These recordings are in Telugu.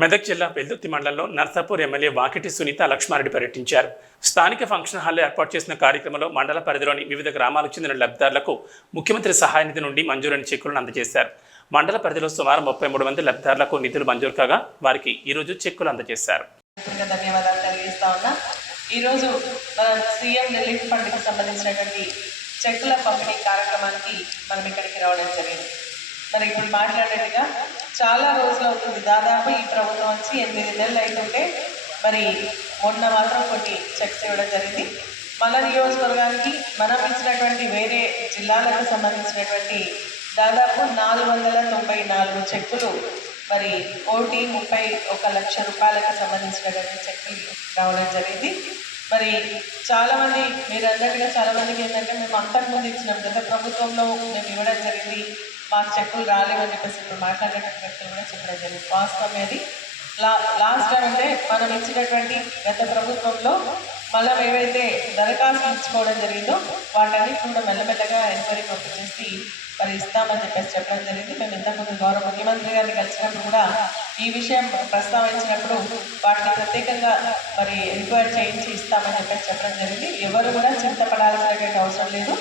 మెదక్ జిల్లా వెల్దుర్తి మండలంలో నర్సాపూర్ ఎమ్మెల్యే వాకిటి సునీత లక్ష్మారెడ్డి పర్యటించారు. స్థానిక ఫంక్షన్ హాల్లో ఏర్పాటు చేసిన కార్యక్రమంలో మండల పరిధిలోని వివిధ గ్రామాలకు చెందిన లబ్ధిదారులకు ముఖ్యమంత్రి సహాయ నిధి నుండి మంజూరైన చెక్కులను అందజేశారు. మండల పరిధిలో సుమారు ముప్పై మూడు మంది లబ్ధిదారులకు నిధులు మంజూరు కాగా వారికి ఈరోజు చెక్కులు అందజేశారు. ఈరోజు సీఎం రిలీఫ్ ఫండ్కి సంబంధించినటువంటి చెక్కుల పంపిణీ కార్యక్రమానికి మనం ఇక్కడికి రావడం జరిగింది. మరి ఇప్పుడు మాట్లాడినట్టుగా చాలా రోజులు అవుతుంది. దాదాపు ఈ ప్రభుత్వం వచ్చి ఎనిమిది నెలలు అవుతుంటే మరి మొన్న మాత్రం కొన్ని చెక్స్ ఇవ్వడం జరిగింది. మన నియోజకవర్గానికి మనం ఇచ్చినటువంటి వేరే జిల్లాలకు సంబంధించినటువంటి దాదాపు నాలుగు వందల తొంభై నాలుగు చెక్కులు మరి కోటి ముప్పై ఒక లక్ష రూపాయలకు సంబంధించినటువంటి చెక్కులు రావడం జరిగింది. మరి చాలామంది మీరందరికీ చాలామందికి ఏంటంటే మేము అంతకుముందు ఇచ్చినాం. గత ప్రభుత్వంలో మేము ఇవ్వడం జరిగింది. మాకు చెక్కులు రాలేవని చెప్పేసి ఇప్పుడు మాట్లాడేటువంటి వ్యక్తులు కూడా చెప్పడం జరిగింది. వాస్తవం అది లా లాస్ట్ టైం అంటే మనం ఇచ్చినటువంటి గత ప్రభుత్వంలో మనం ఏవైతే దరఖాస్తులు ఇచ్చుకోవడం జరిగిందో వాటన్నిటి కూడా మెల్లమెల్లగా ఎంక్వైరీ పంపించేసి మరి ఇస్తామని చెప్పేసి చెప్పడం జరిగింది. మేము ఇంతకుముందు గౌరవ ముఖ్యమంత్రి గారిని కలిసినప్పుడు కూడా ఈ విషయం ప్రస్తావించినప్పుడు వాటిని ప్రత్యేకంగా మరి ఎంక్వైరీ చేయించి ఇస్తామని చెప్పేసి చెప్పడం జరిగింది. ఎవరు కూడా చింతపడాల్సినటువంటి అవసరం లేదు.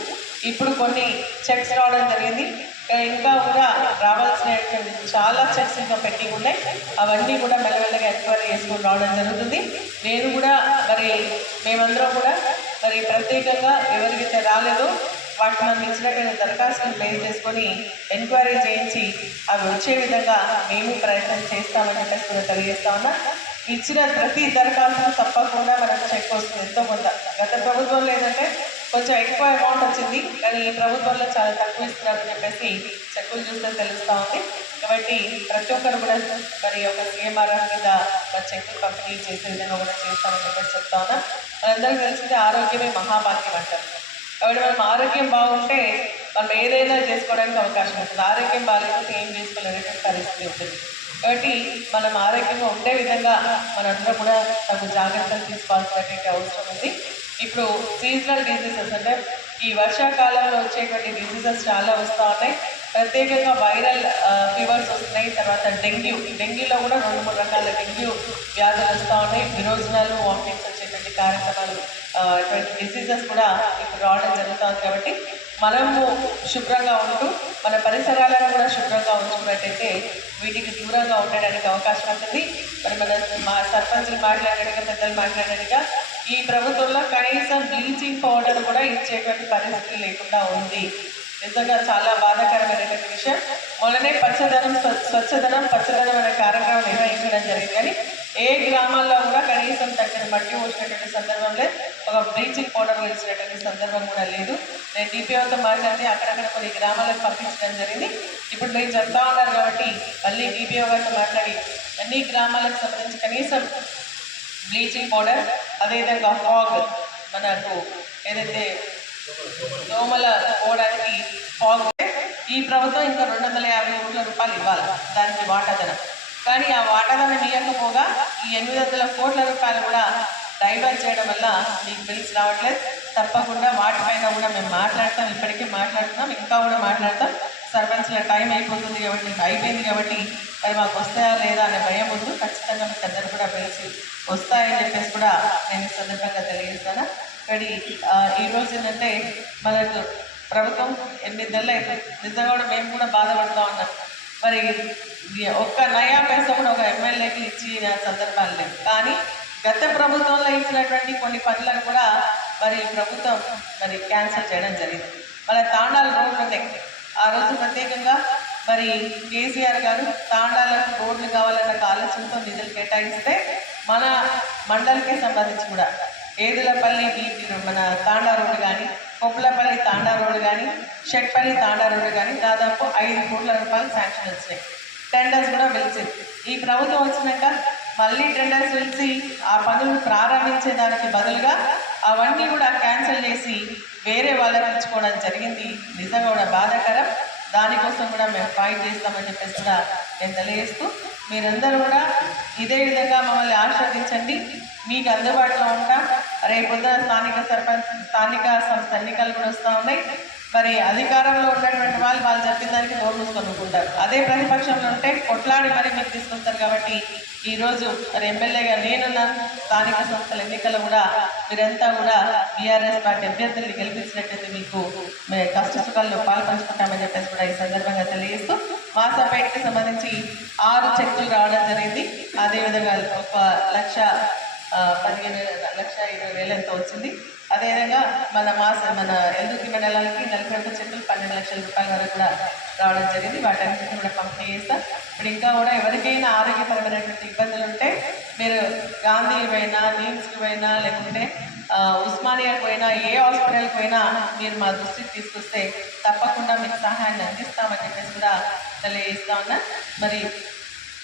ఇప్పుడు కొన్ని చెక్స్ రావడం జరిగింది. ఇంకా కూడా రావాల్సినటువంటి చాలా చెక్స్ ఇంకా పెండింగ్ ఉన్నాయి. అవన్నీ కూడా మెల్లమెల్లగా ఎంక్వైరీ చేసుకుని రావడం జరుగుతుంది. నేను కూడా మరి మేమందరం కూడా మరి ప్రత్యేకంగా ఎవరికైతే రాలేదో వాటి మనం ఇచ్చినటువంటి దరఖాస్తులు ప్లేస్ చేసుకొని ఎంక్వైరీ చేయించి అవి వచ్చే విధంగా మేము ప్రయత్నం చేస్తామని చెప్పేసి కూడా తెలియజేస్తా ఉన్నా. ఇచ్చిన ప్రతి దరఖాస్తు తప్పకుండా మనకు చెక్ వస్తుంది ఎంతో కొంత గత ప్రభుత్వంలో ఏంటంటే కొంచెం ఎక్కువ అమౌంట్ వచ్చింది. కానీ ప్రభుత్వంలో చాలా తక్కువ ఇస్తున్నారని చెప్పేసి చెక్కులు చూస్తే తెలుస్తూ ఉంది. కాబట్టి ప్రతి ఒక్కరు కూడా మరి ఒక సీఎంఆర్ఎఫ్ మీద మరి చెక్కులు పంపిణీ చేసే విధంగా కూడా చేస్తామని చెప్పేసి చెప్తా ఉన్నా. మనందరికీ తెలిసింది ఆరోగ్యమే మహాభాగ్యం అంటారు. కాబట్టి మనం ఆరోగ్యం బాగుంటే మనం ఏదైనా చేసుకోవడానికి అవకాశం ఉంటుంది. ఆరోగ్యం బాగాలేకపోతే ఏం చేసుకోలేనటువంటి పరిస్థితి ఉంటుంది. కాబట్టి మనం ఆరోగ్యంగా ఉండే విధంగా మనందరం కూడా తగు జాగ్రత్తలు తీసుకోవాల్సినటువంటి అవసరం ఉంది. ఇప్పుడు సీజనల్ డిసీజెస్ అంటే ఈ వర్షాకాలంలో వచ్చేటువంటి డిసీజెస్ చాలా వస్తూ ఉన్నాయి. ప్రత్యేకంగా వైరల్ ఫీవర్స్ వస్తున్నాయి. తర్వాత డెంగ్యూ. డెంగ్యూలో కూడా రెండు మూడు రకాల డెంగ్యూ వ్యాధులు వస్తూ ఉన్నాయి. విరోజనాలు వామిటింగ్స్ వచ్చేటువంటి కార్యక్రమాలు ఇటువంటి డిసీజెస్ కూడా ఇప్పుడు రావడం జరుగుతుంది కాబట్టి మనము శుభ్రంగా ఉంటూ మన పరిసరాలను కూడా శుభ్రంగా ఉంచుకున్నట్టయితే వీటికి దూరంగా ఉండడానికి అవకాశం ఉంటుంది. మరి మన మా సర్పంచులు మాట్లాడడానికి పెద్దలు మాట్లాడడానికి ఈ ప్రభుత్వంలో కనీసం బ్లీచింగ్ పౌడర్ కూడా ఇచ్చేటువంటి పరిస్థితి లేకుండా ఉంది. నిజంగా చాలా బాధాకరమైనటువంటి విషయం. మొన్ననే పచ్చదనం స్వచ్ఛదనం పచ్చదనం అనే కార్యక్రమం నిర్వహించడం జరిగింది. కానీ ఏ గ్రామాల్లో కూడా కనీసం తగ్గిన మట్టి వచ్చినటువంటి సందర్భం లేదు. ఒక బ్లీచింగ్ పౌడర్ వేసినటువంటి సందర్భం కూడా లేదు. నేను డిపిఓతో మాట్లాడి అక్కడక్కడ కొన్ని గ్రామాలకు పంపించడం జరిగింది. ఇప్పుడు మీరు చెప్తా ఉన్నారు కాబట్టి మళ్ళీ డిపిఓ గారితో మాట్లాడి అన్ని గ్రామాలకు సంబంధించి కనీసం బ్లీచింగ్ పౌడర్ అదేవిధంగా ఫాగ్ మనకు ఏదైతే దోమల పోవడానికి ఫాగ్ ఈ ప్రభుత్వం ఇంకా రెండు వందల యాభై కోట్ల రూపాయలు ఇవ్వాలి. దానికి వాటాదనం. కానీ ఆ వాటాధనం ఇవ్వకపోగా ఈ ఎనిమిది వందల కోట్ల రూపాయలు కూడా డైవర్ట్ చేయడం వల్ల మీకు బిల్స్ రావట్లేదు. తప్పకుండా వాటిపైన కూడా మేము మాట్లాడతాం. ఇప్పటికే మాట్లాడుతున్నాం. ఇంకా కూడా మాట్లాడతాం. సర్పంచ్ల టైం అయిపోతుంది కాబట్టి అయిపోయింది కాబట్టి మరి మాకు వస్తాయా లేదా అనే భయం ఉంది ఖచ్చితంగా మీకు అందరు కూడా పిలిచి వస్తాయని చెప్పేసి కూడా నేను సందర్భంగా తెలియజేస్తాను. కానీ ఈరోజు ఏంటంటే మనకు ప్రభుత్వం ఎనిమిది నెలలు అయిపోయింది నిజంగా కూడా మేము కూడా బాధపడుతూ ఉన్నాం. మరి ఒక్క నయా పైసా కూడా ఒక ఎమ్మెల్యేకి ఇచ్చిన సందర్భాలు లేవు. కానీ గత ప్రభుత్వంలో ఇచ్చినటువంటి కొన్ని పనులను కూడా మరి ప్రభుత్వం మరి క్యాన్సిల్ చేయడం జరిగింది. మన తాండాలు రోడ్లు ఉన్నాయి ఆ రోజు ప్రత్యేకంగా మరి కేసీఆర్ గారు తాండాలకు రోడ్లు కావాలన్న ఆలోచనతో నిధులు కేటాయిస్తే మన మండలికే సంబంధించి కూడా ఏదులపల్లి బీపీ మన తాండా రోడ్డు కానీ కొప్పులపల్లి తాండా రోడ్డు కానీ షెట్పల్లి తాండా రోడ్డు కానీ దాదాపు ఐదు కోట్ల రూపాయలు శాంక్షన్ వచ్చినాయి. టెండర్స్ కూడా పిలిచింది ఈ ప్రభుత్వం వచ్చినాక మళ్ళీ టెండర్స్ పిలిచి ఆ పనులు ప్రారంభించేదానికి బదులుగా అవన్నీ కూడా క్యాన్సిల్ చేసి వేరే వాళ్ళని ఇచ్చుకోవడం జరిగింది. నిజంగా కూడా బాధాకరం. దానికోసం కూడా మేము ఫైట్ చేస్తామని చెప్పేసి కూడా నేను తెలియజేస్తూ మీరందరూ కూడా ఇదే విధంగా మమ్మల్ని ఆస్వాదించండి మీకు అందుబాటులో ఉంటాం. రేపు పొద్దున స్థానిక సర్పంచ్ స్థానిక సంస్థ ఎన్నికలు కూడా వస్తూ ఉన్నాయి. మరి అధికారంలో ఉన్నటువంటి వాళ్ళు వాళ్ళు చెప్పిన దానికి నోరు మూసుకొని అదే ప్రతిపక్షంలో ఉంటే కొట్లాడి మరి మీరు తీసుకొస్తారు కాబట్టి ఈరోజు మరి ఎమ్మెల్యేగా నేనున్న స్థానిక సంస్థల ఎన్నికల్లో కూడా మీరంతా కూడా బీఆర్ఎస్ పార్టీ అభ్యర్థుల్ని గెలిపించినట్టయితే మీకు మే కష్ట సుఖాల్లో పాల్పంచుకుంటామని చెప్పేసి కూడా ఈ సందర్భంగా తెలియజేస్తూ మాసాపేటకి సంబంధించి ఆరు చెక్కులు రావడం జరిగింది. అదేవిధంగా ఒక లక్ష పదిహేను లక్ష ఇరవై వేలు వచ్చింది. అదేవిధంగా మన మాస మన ఎల్దుకి మండలానికి నలభై ఒక్క చెక్కులు పన్నెండు లక్షల రూపాయల వరకు కూడా రావడం జరిగింది. వాటన్నిటిని కూడా పంపిణీ చేస్తాం ఇప్పుడు ఇంకా కూడా ఎవరికైనా ఆరోగ్యపరమైనటువంటి ఇబ్బందులు ఉంటే మీరు గాంధీ పోయినా నిమ్స్కి పోయినా లేకుంటే ఆ, ఉస్మానియాకి పోయినా ఏ హాస్పిటల్కి పోయినా మీరు మా దృష్టికి తీసుకొస్తే తప్పకుండా మీకు సహాయాన్ని అందిస్తామని చెప్పేసి కూడా తెలియజేస్తా ఉన్నా. మరి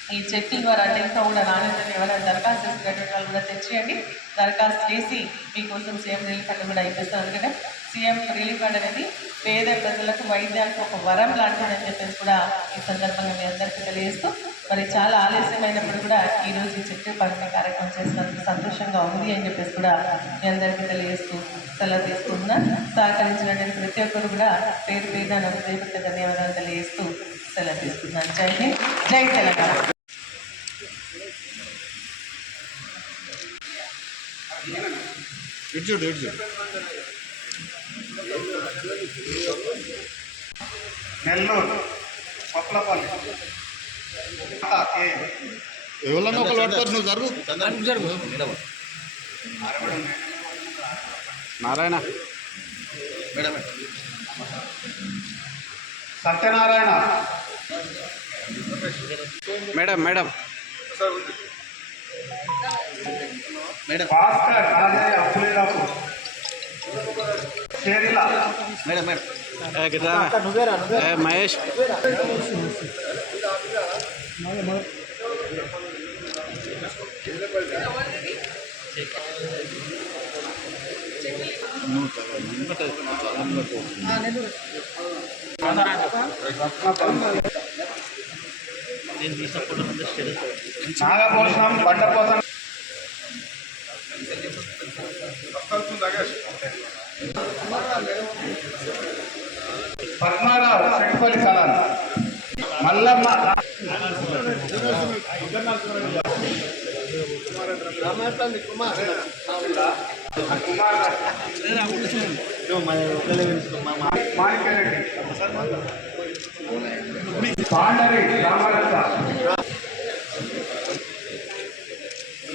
ఈ చెక్కుల ద్వారా అంటే ఇంకా కూడా నాణ్యతను ఎవరైనా దరఖాస్తు చేసుకునేటువంటి వాళ్ళు కూడా తెచ్చేయండి. దరఖాస్తు చేసి మీకోసం సీఎం రిలీఫ్ ఫండ్ కూడా ఇప్పిస్తాం. ఎందుకంటే సీఎం రిలీఫ్ ఫండ్ అనేది పేద ప్రజలకు వైద్యానికి ఒక వరం లాంటిదని చెప్పేసి కూడా ఈ సందర్భంగా మీ అందరికీ తెలియజేస్తూ మరి చాలా ఆలస్యమైనప్పుడు కూడా ఈరోజు ఈ చెట్టు పంపిణీ కార్యక్రమం చేసినందుకు సంతోషంగా ఉంది అని చెప్పేసి కూడా మీ అందరికీ తెలియజేస్తూ సెలవు తీసుకుంటున్నా సహకరించినటువంటి ప్రతి ఒక్కరు కూడా పేరు పేరు నా హృదయపూర్వక ధన్యవాదాలు తెలియజేస్తూ సెలవు తీసుకున్నాను. జై హింద్ జై తెలంగాణ. ఇటు చూడు. నెల్లూరు కొత్తలపల్లి. ఎవరన్నా ఒకరు పడతారు నువ్వు జరుగు. Narayana. Satyanarayana. Madam madam. Madam Bhaskar షేరిల madam madam ఏ, మహేష్ నాగభూషణం బండపోతం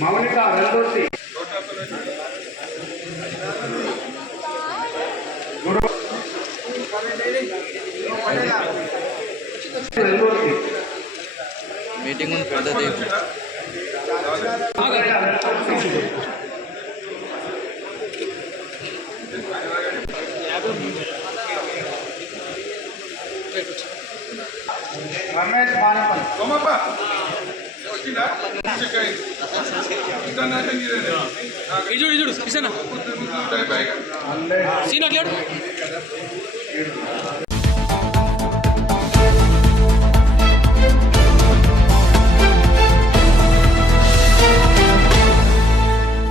మౌనిక వెల్దుర్తి మీటింగ్ ఉంది పెద్దది. రమేష్ మానపల్ ఇజుడు ఇజుడు కిసన మల్లె సీన్ అట్లేడు